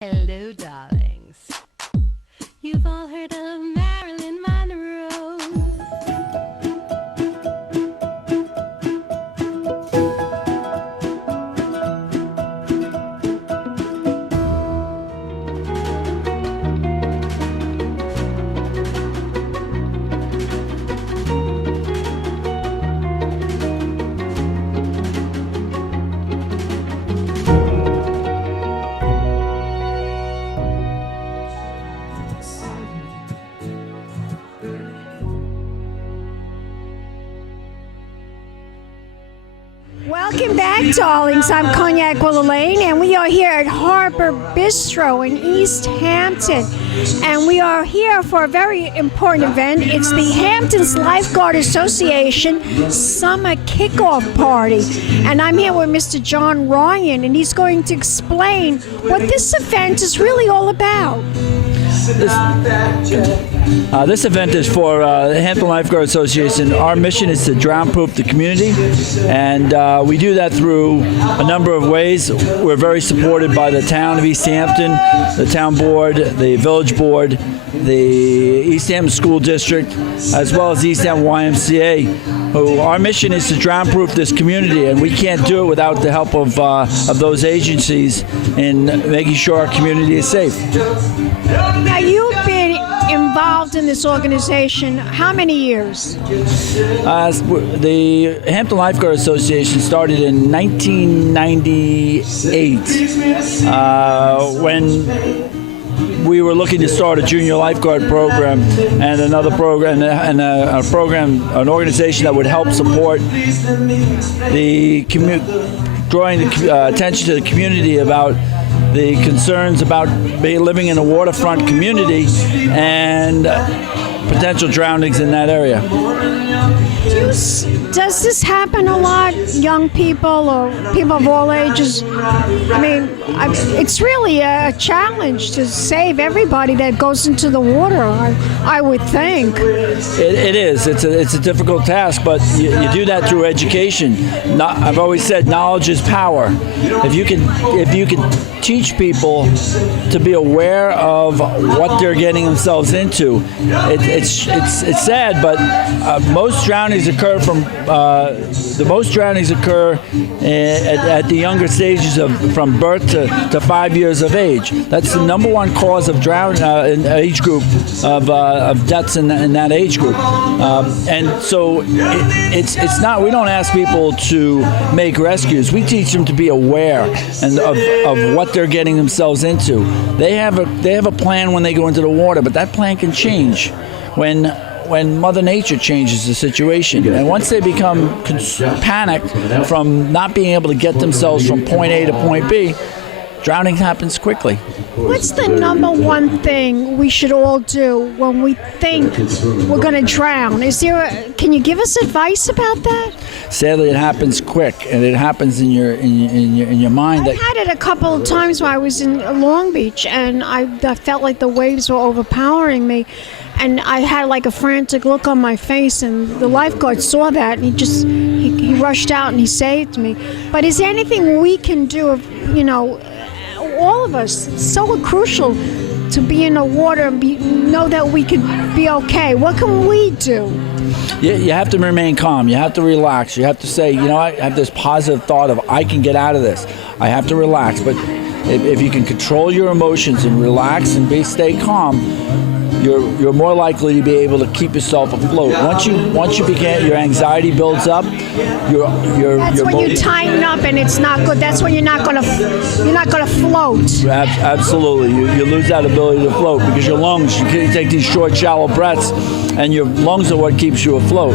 Hello, darlings. You've all heard of Marilyn Monroe. Welcome back, darlings. I'm Cognac Wellerlane, and we are here at Harbor Bistro in East Hampton. And we are here for a very important event. It's the Hampton's Lifeguard Association Summer Kickoff Party. And I'm here with Mr. John Ryan, and he's going to explain what this event is really all about. This event is for the Hampton Lifeguard Association. Our mission is to drown-proof the community, and we do that through a number of ways. We're very supported by the town of East Hampton, the town board, the village board, the East Hampton School District, as well as the East Hampton YMCA. Our mission is to drown-proof this community, and we can't do it without the help of those agencies in making sure our community is safe. Now, you've been involved in this organization how many years? The Hampton Lifeguard Association started in 1998 when we were looking to start a junior lifeguard program and another program and an organization that would help support the drawing the attention to the community about the concerns about living in a waterfront community and potential drownings in that area. Does this happen a lot? Young people or people of all ages? I mean, it's really a challenge to save everybody that goes into the water, I would think. It is. It's a difficult task, but you do that through education. I've always said knowledge is power. If you can teach people to be aware of what they're getting themselves into, it's sad, but most drownings occur at the younger stages from birth to 5 years of age. That's the number one cause of in age group of deaths in that age group. And so it's not. We don't ask people to make rescues. We teach them to be aware and of what they're getting themselves into. They have a plan when they go into the water, but that plan can change when Mother Nature changes the situation. And once they become panicked from not being able to get themselves from point A to point B, drowning happens quickly. What's the number one thing we should all do when we think we're going to drown? Can you give us advice about that? Sadly, it happens quick, and it happens in your mind. I had it a couple of times when I was in Long Beach, and I felt like the waves were overpowering me. And I had like a frantic look on my face, and the lifeguard saw that, and he rushed out and he saved me. But is there anything we can do, all of us, it's so crucial to be in the water and know that we could be okay. What can we do? You have to remain calm. You have to relax. You have to say, I have this positive thought of I can get out of this. I have to relax. But if you can control your emotions and relax and stay calm, you're more likely to be able to keep yourself afloat. Once you begin, your anxiety builds up. That's when you tighten up, and it's not good. That's when you're not gonna float. Absolutely, you lose that ability to float because your lungs. You take these short, shallow breaths, and your lungs are what keeps you afloat.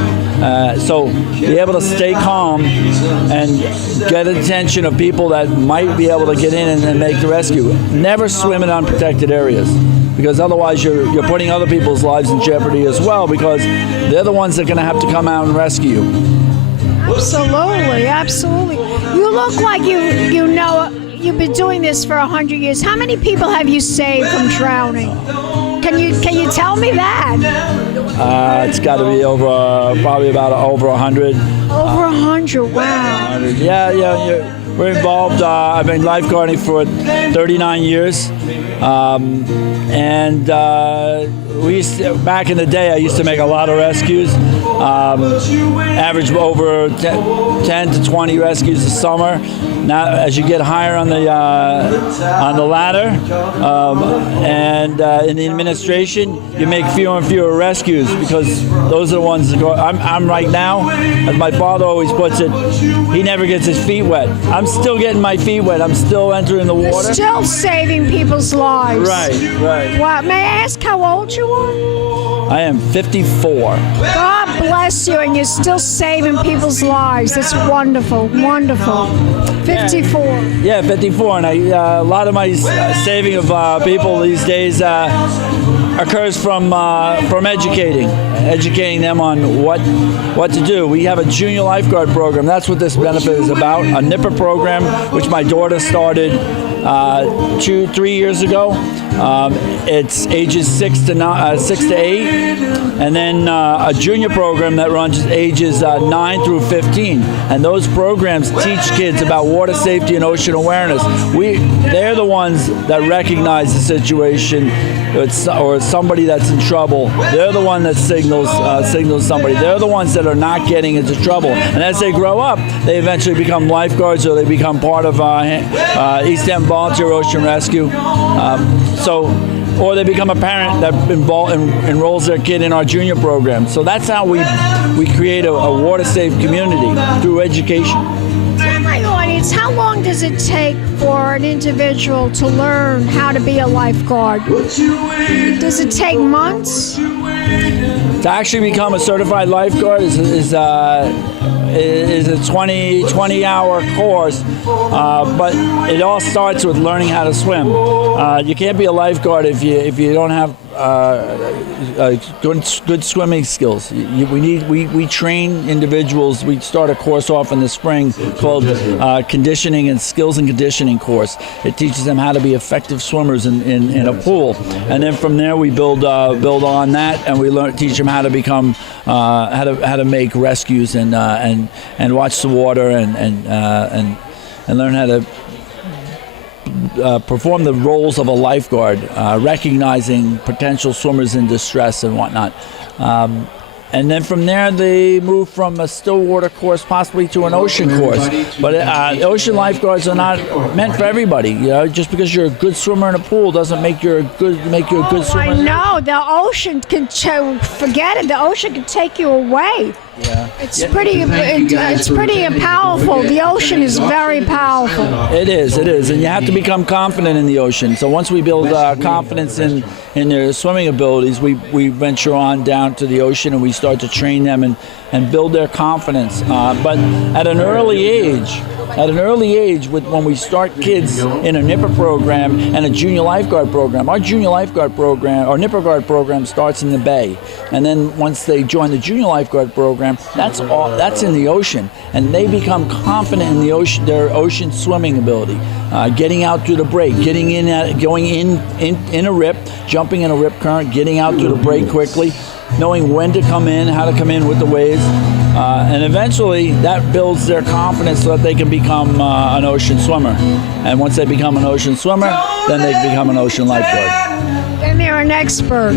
So be able to stay calm and get attention of people that might be able to get in and make the rescue. Never swim in unprotected areas, because otherwise you're putting other people's lives in jeopardy as well, because they're the ones that are going to have to come out and rescue you. Absolutely. You look like you've been doing this for 100 years. How many people have you saved from drowning? Can you tell me that? It's got to be probably about over 100. Over 100, wow. Yeah. we're involved. I've been lifeguarding for 39 years. Back in the day, I used to make a lot of rescues. Average over 10 to 20 rescues a summer. Now, as you get higher on the ladder, and in the administration, you make fewer and fewer rescues because those are the ones that go. I'm right now, as my father always puts it, he never gets his feet wet. I'm still getting my feet wet. I'm still entering the water. You're still saving people's lives. Right. What? May I ask how old you are? I am 54. God bless you, and you're still saving people's lives. That's wonderful, wonderful. 54. Yeah, 54, and a lot of my saving of people these days occurs from educating them on what to do. We have a junior lifeguard program. That's what this benefit is about. A NIPA program, which my daughter started 2-3 years ago. It's ages 6 to 8, and then a junior program that runs ages 9 through 15. And those programs teach kids about water safety and ocean awareness. They're the ones that recognize the situation or somebody that's in trouble. They're the one that signals somebody. They're the ones that are not getting into trouble. And as they grow up, they eventually become lifeguards or they become part of East Hampton Volunteer Ocean Rescue. Or they become a parent that enrolls their kid in our junior program. So that's how we create a water-safe community, through education. Tell my audience, how long does it take for an individual to learn how to be a lifeguard? Does it take months? To actually become a certified lifeguard is a 20-hour course, but it all starts with learning how to swim. You can't be a lifeguard if you don't have good swimming skills. We train individuals. We start a course off in the spring called conditioning and skills and conditioning course. It teaches them how to be effective swimmers in a pool, and then from there we build on that, and we teach them how to become how to make rescues and watch the water and learn how to perform the roles of a lifeguard, recognizing potential swimmers in distress and whatnot. And then from there, they move from a still water course possibly to an ocean course. But ocean lifeguards are not meant for everybody. You know, just because you're a good swimmer in a pool doesn't make you a good swimmer. I know the ocean can forget it. The ocean can take you away. Yeah. It's pretty powerful. The ocean is very powerful. It is, and you have to become confident in the ocean. So once we build confidence in their swimming abilities, we venture on down to the ocean and we start to train them and build their confidence. But at an early age, when we start kids in a NIPA program and a junior lifeguard program, our junior lifeguard program or NIPA guard program starts in the bay, and then once they join the junior lifeguard program, that's in the ocean, and they become confident in the ocean, their ocean swimming ability, getting out through the break, going in a rip, jumping in a rip current, getting out through the break quickly, knowing when to come in, how to come in with the waves. And eventually that builds their confidence so that they can become an ocean swimmer. And once they become an ocean swimmer, then they can become an ocean lifeguard. And they're an expert.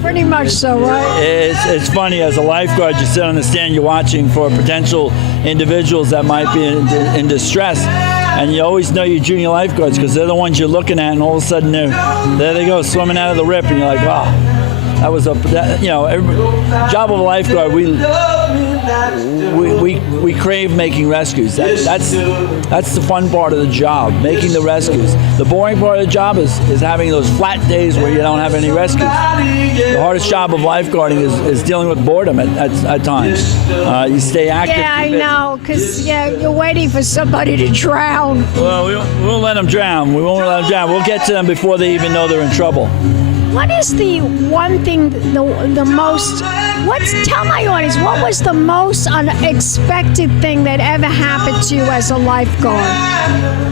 Pretty much so, right? It's funny, as a lifeguard, you sit on the stand, you're watching for potential individuals that might be in distress. And you always know your junior lifeguards because they're the ones you're looking at, and all of a sudden there they go, swimming out of the rip, and you're like, wow. That was job of a lifeguard. We crave making rescues. That's the fun part of the job, making the rescues. The boring part of the job is having those flat days where you don't have any rescues. The hardest job of lifeguarding is dealing with boredom at times. You stay active. Yeah, I know, because you're waiting for somebody to drown. Well, we won't let them drown. We won't let them drown. We'll get to them before they even know they're in trouble. What is the one thing, the most, tell my audience, what was the most unexpected thing that ever happened to you as a lifeguard?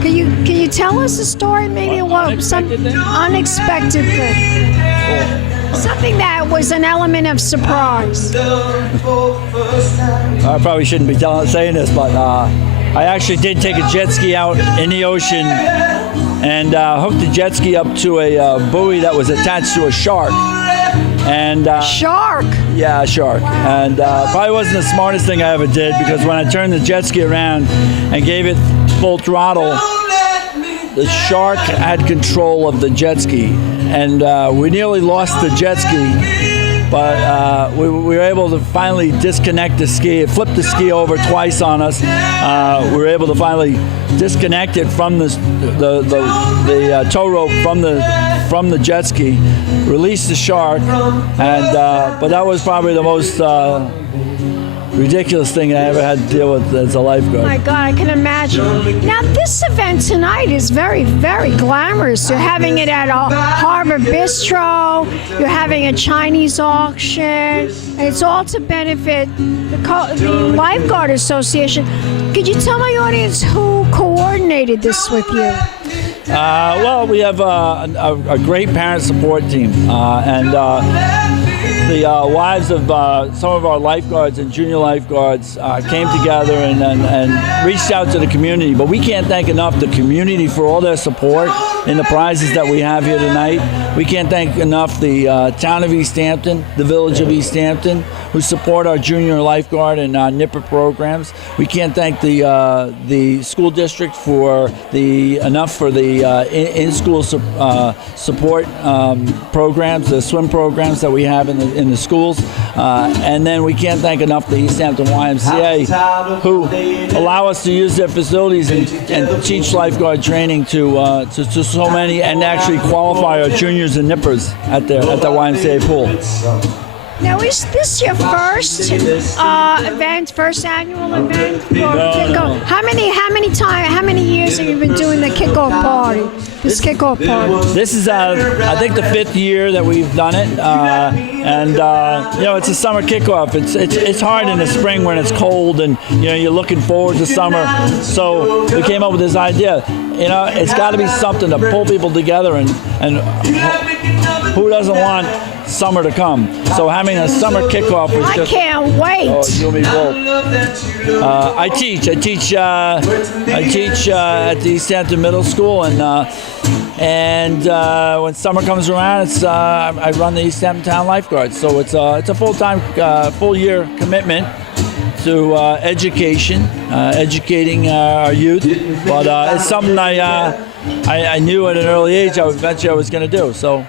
Can you tell us a story, maybe? Unexpected thing? Something that was an element of surprise. I probably shouldn't be saying this, but I actually did take a jet ski out in the ocean and hooked the jet ski up to a buoy that was attached to a shark. And Shark. yeah, a shark. And probably wasn't the smartest thing I ever did, because when I turned the jet ski around and gave it full throttle, the shark had control of the jet ski, and we nearly lost the jet ski, but we were able to finally disconnect the ski. It flipped the ski over twice on us. We were able to finally disconnect it from the tow rope from the jet ski, release the shark, and but that was probably the most ridiculous thing I ever had to deal with as a lifeguard. Oh my God, I can imagine. Now, this event tonight is very, very glamorous. You're having it at a Harbor Bistro. You're having a Chinese auction. And it's all to benefit the Lifeguard Association. Could you tell my audience who coordinated this with you? Well, we have a great parent support team, and the wives of some of our lifeguards and junior lifeguards came together and reached out to the community. But we can't thank enough the community for all their support in the prizes that we have here tonight. We can't thank enough the town of East Hampton, the village of East Hampton, who support our junior lifeguard and NIPA programs. We can't thank the school district for the in-school support programs, the swim programs that we have in the schools, and then we can't thank enough the East Hampton YMCA, who allow us to use their facilities and teach lifeguard training to so many, and actually qualify our juniors and nippers at the YMCA pool. Now, is this your first event, first annual event? No. How many years have you been doing the kickoff party? This kickoff party. This is, I think, the 5th year that we've done it, and it's a summer kickoff. It's hard in the spring when it's cold, and you're looking forward to summer. So we came up with this idea. It's got to be something to pull people together, and who doesn't want summer to come? So having a summer kickoff was just... I can't wait. Oh, you and me both. I teach at the East Hampton Middle School, and when summer comes around, I run the East Hampton Town Lifeguard. So it's a full-time, full-year commitment to education, educating our youth. But it's something I knew at an early age eventually I was going to do. So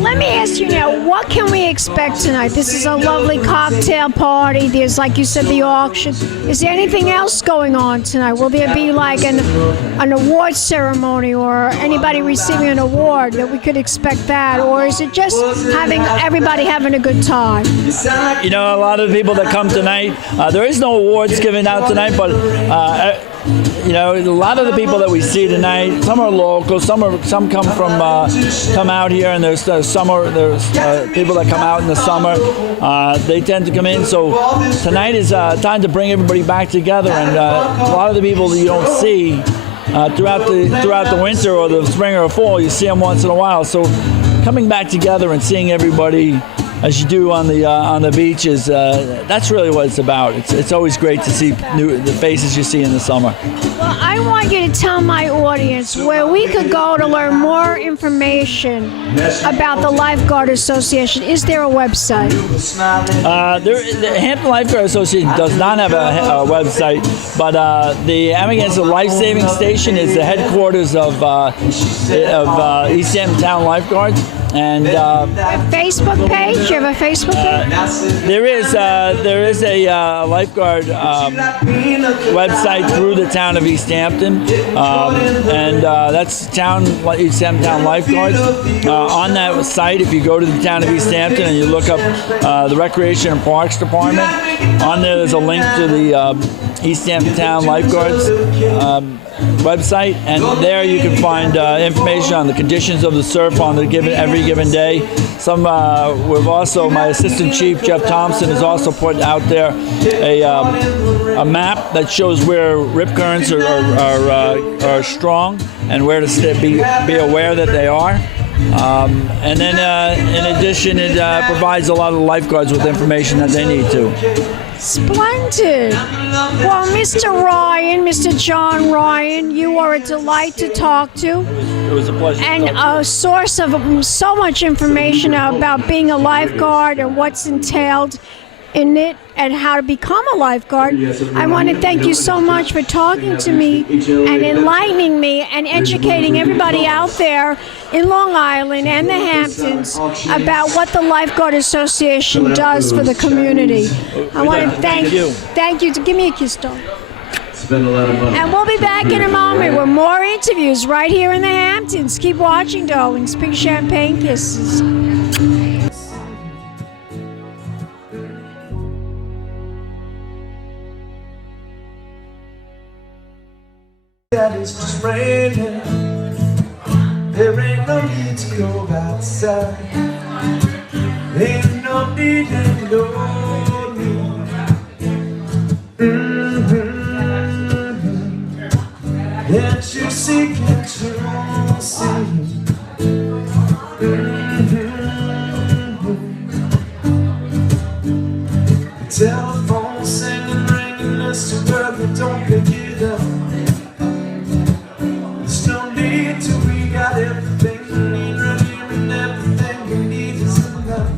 let me ask you now, what can we expect tonight? This is a lovely cocktail party. There's, like you said, the auction. Is there anything else going on tonight? Will there be like an award ceremony or anybody receiving an award that we could expect that? Or is it just everybody having a good time? A lot of the people that come tonight, there is no awards given out tonight, but a lot of the people that we see tonight, some are local, some come out here, and there's people that come out in the summer. They tend to come in. So tonight is time to bring everybody back together, and a lot of the people that you don't see throughout the winter or the spring or fall, you see them once in a while. So coming back together and seeing everybody as you do on the beaches, that's really what it's about. It's always great to see the faces you see in the summer. Well, I want you to tell my audience where we could go to learn more information about the Lifeguard Association. Is there a website? The Hampton Lifeguard Association does not have a website, but the Amagansett Life Saving Station is the headquarters of East Hampton Town Lifeguards. And Facebook page? You have a Facebook page? There is a lifeguard website through the town of East Hampton, and that's East Hampton Town Lifeguards. On that site, if you go to the town of East Hampton and you look up the Recreation and Parks Department, on there's a link to the East Hampton Town Lifeguards website, and there you can find information on the conditions of the surf on every given day. We've also, my assistant chief Jeff Thompson has also put out there a map that shows where rip currents are strong and where to be aware that they are. And then in addition, it provides a lot of lifeguards with information that they need to. Splendid. Well, Mr. John Ryan, you are a delight to talk to. It was a pleasure. And a source of so much information about being a lifeguard and what's entailed in it and how to become a lifeguard. I want to thank you so much for talking to me and enlightening me and educating everybody out there in Long Island and the Hamptons about what the Lifeguard Association does for the community. I want to thank you. Thank you. Give me a kiss, dog. Spend a lot of money. And we'll be back in a moment with more interviews right here in the Hamptons. Keep watching, darlings. Big champagne kisses. That it's just raining. There ain't no need to go outside. Ain't no need and no need. Can't you see, can't you see? The telephone singing, ringing, Mr. Brother, don't pick it up. There's no need to, we got everything we need right here, and everything we need is enough.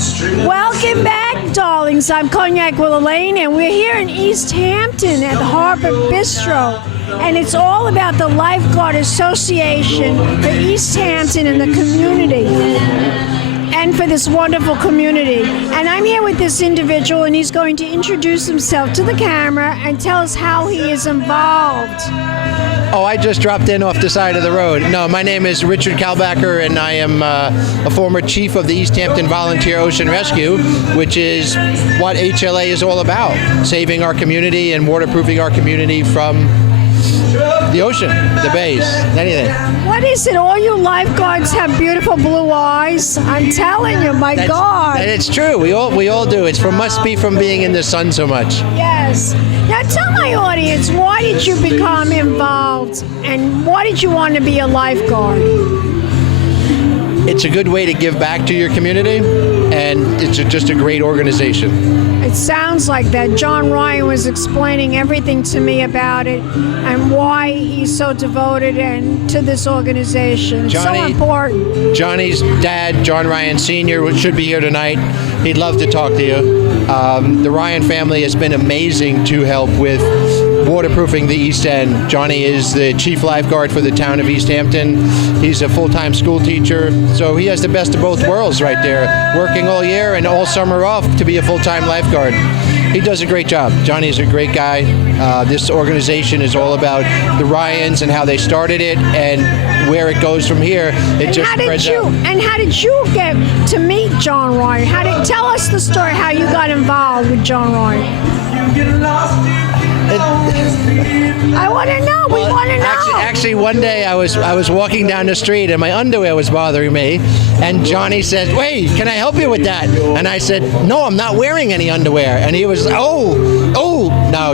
Welcome back, darlings. I'm Cognac Wellerlane, and we're here in East Hampton at the Harbor Bistro. And it's all about the Lifeguard Association for East Hampton and the community. And for this wonderful community. And I'm here with this individual, and he's going to introduce himself to the camera and tell us how he is involved. Oh, I just dropped in off the side of the road. No, my name is Richard Kalbacher, and I am a former chief of the East Hampton Volunteer Ocean Rescue, which is what HLA is all about, saving our community and waterproofing our community from the ocean, the bays, anything. What is it? All you lifeguards have beautiful blue eyes. I'm telling you, my God. It's true. We all do. Must be from being in the sun so much. Yes. Now tell my audience, why did you become involved, and why did you want to be a lifeguard? It's a good way to give back to your community, and it's just a great organization. It sounds like that. John Ryan was explaining everything to me about it and why he's so devoted to this organization. It's so important. Johnny's dad, John Ryan Sr., should be here tonight. He'd love to talk to you. The Ryan family has been amazing to help with waterproofing the East End. Johnny is the chief lifeguard for the town of East Hampton. He's a full-time school teacher, so he has the best of both worlds right there, working all year and all summer off to be a full-time lifeguard. He does a great job. Johnny's a great guy. This organization is all about the Ryans and how they started it and where it goes from here. It just spreads out. And how did you get to meet John Ryan? Tell us the story how you got involved with John Ryan. I want to know. We want to know. Actually, one day I was walking down the street and my underwear was bothering me, and Johnny said, "Wait, can I help you with that?" And I said, "No, I'm not wearing any underwear." And he was, no.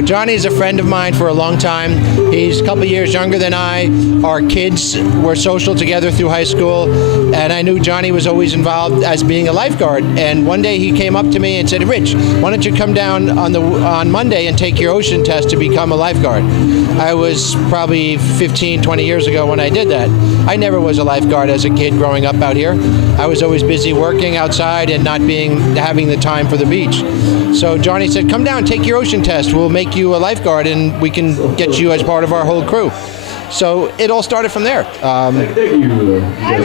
Johnny's a friend of mine for a long time. He's a couple years younger than I. Our kids were social together through high school, and I knew Johnny was always involved as being a lifeguard. And one day he came up to me and said, "Rich, why don't you come down on Monday and take your ocean test to become a lifeguard?" I was probably 15, 20 years ago when I did that. I never was a lifeguard as a kid growing up out here. I was always busy working outside and not having the time for the beach. So Johnny said, "Come down, take your ocean test. We'll make you a lifeguard and we can get you as part of our whole crew." So it all started from there. I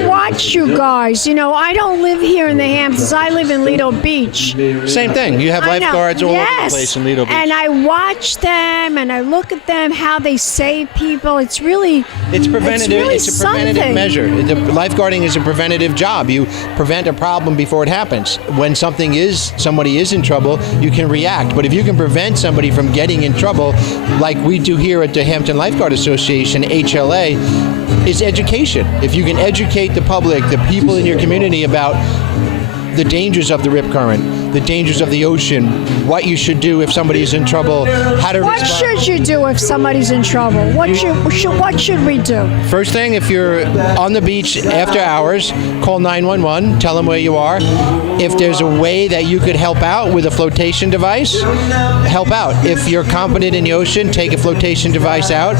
watched you guys. You know, I don't live here in the Hamptons. I live in Lido Beach. Same thing. You have lifeguards all over the place in Lido Beach. And I watch them and I look at them, how they save people. It's preventative. It's a preventative measure. Lifeguarding is a preventative job. You prevent a problem before it happens. When somebody is in trouble, you can react. But if you can prevent somebody from getting in trouble, like we do here at the Hampton Lifeguard Association, HLA, is education. If you can educate the public, the people in your community about the dangers of the rip current, the dangers of the ocean, what you should do if somebody's in trouble, how to respond. What should you do if somebody's in trouble? What should we do? First thing, if you're on the beach after hours, call 911, tell them where you are. If there's a way that you could help out with a flotation device, help out. If you're competent in the ocean, take a flotation device out.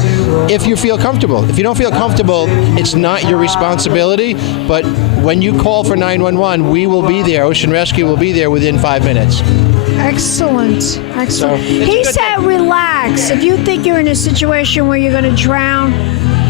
If you feel comfortable. If you don't feel comfortable, it's not your responsibility, but when you call for 911, we will be there. Ocean Rescue will be there within 5 minutes. Excellent. So, he said relax. If you think you're in a situation where you're going to drown,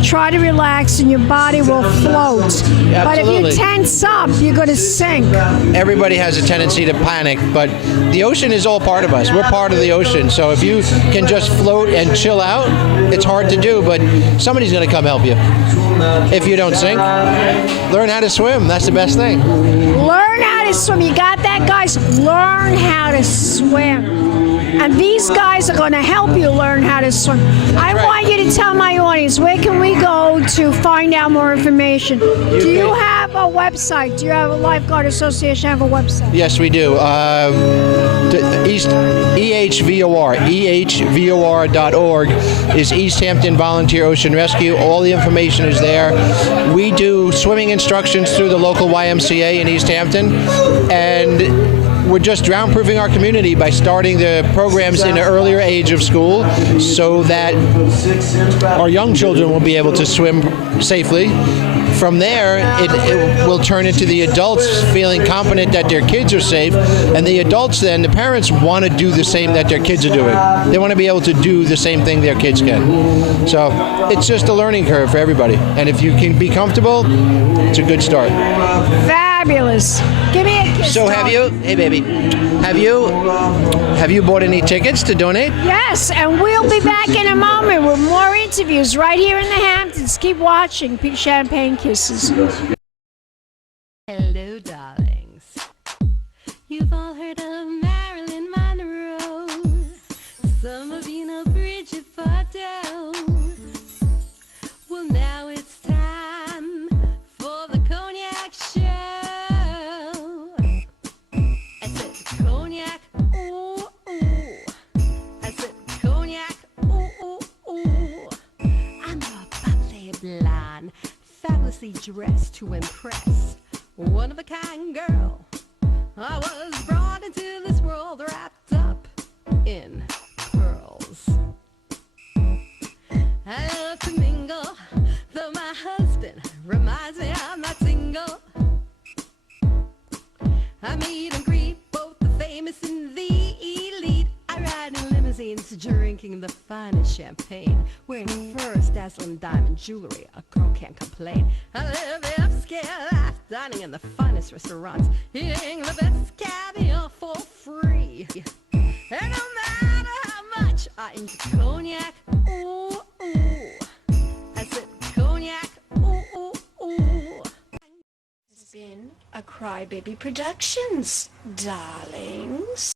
try to relax and your body will float. Absolutely. But if you tense up, you're going to sink. Everybody has a tendency to panic, but the ocean is all part of us. We're part of the ocean. So if you can just float and chill out, it's hard to do, but somebody's going to come help you. If you don't sink, learn how to swim. That's the best thing. Learn how to swim. You got that, guys? Learn how to swim. And these guys are going to help you learn how to swim. I want you to tell my audience, where can we go to find out more information? Do you have a website? Do you have a Lifeguard Association have a website? Yes, we do. EHVOR.org is East Hampton Volunteer Ocean Rescue. All the information is there. We do swimming instructions through the local YMCA in East Hampton, and we're just drown-proofing our community by starting the programs in an earlier age of school so that our young children will be able to swim safely from there, it will turn into the adults feeling confident that their kids are safe, and the adults then, the parents want to do the same that their kids are doing. They want to be able to do the same thing their kids can. So it's just a learning curve for everybody, and if you can be comfortable, it's a good start. Fabulous. Give me a kiss. So have you, hey baby, have you bought any tickets to donate? Yes, and we'll be back in a moment with more interviews right here in the Hamptons. Keep watching Champagne Kisses. Hello, darlings. You've all heard of Marilyn Monroe. Some of you know Bridget Bardot. Well, now it's time for the Cognac show. I said cognac, ooh, ooh. I said cognac, ooh, ooh, ooh. I'm a bubbly blonde, fabulously dressed to impress. One of a kind girl. I was brought into this world wrapped up in pearls. I love to mingle, though my husband reminds me I'm not single. I meet and greet both the famous and the elite. I ride in limousines, drinking the finest champagne, wearing first dazzling diamond jewelry. A girl can't complain. I live the upscale life, dining in the finest restaurants, eating the best caviar for free. And no matter how much I enjoy cognac, ooh, ooh. I said cognac, ooh, ooh, ooh. It's been a Crybaby Productions, darlings.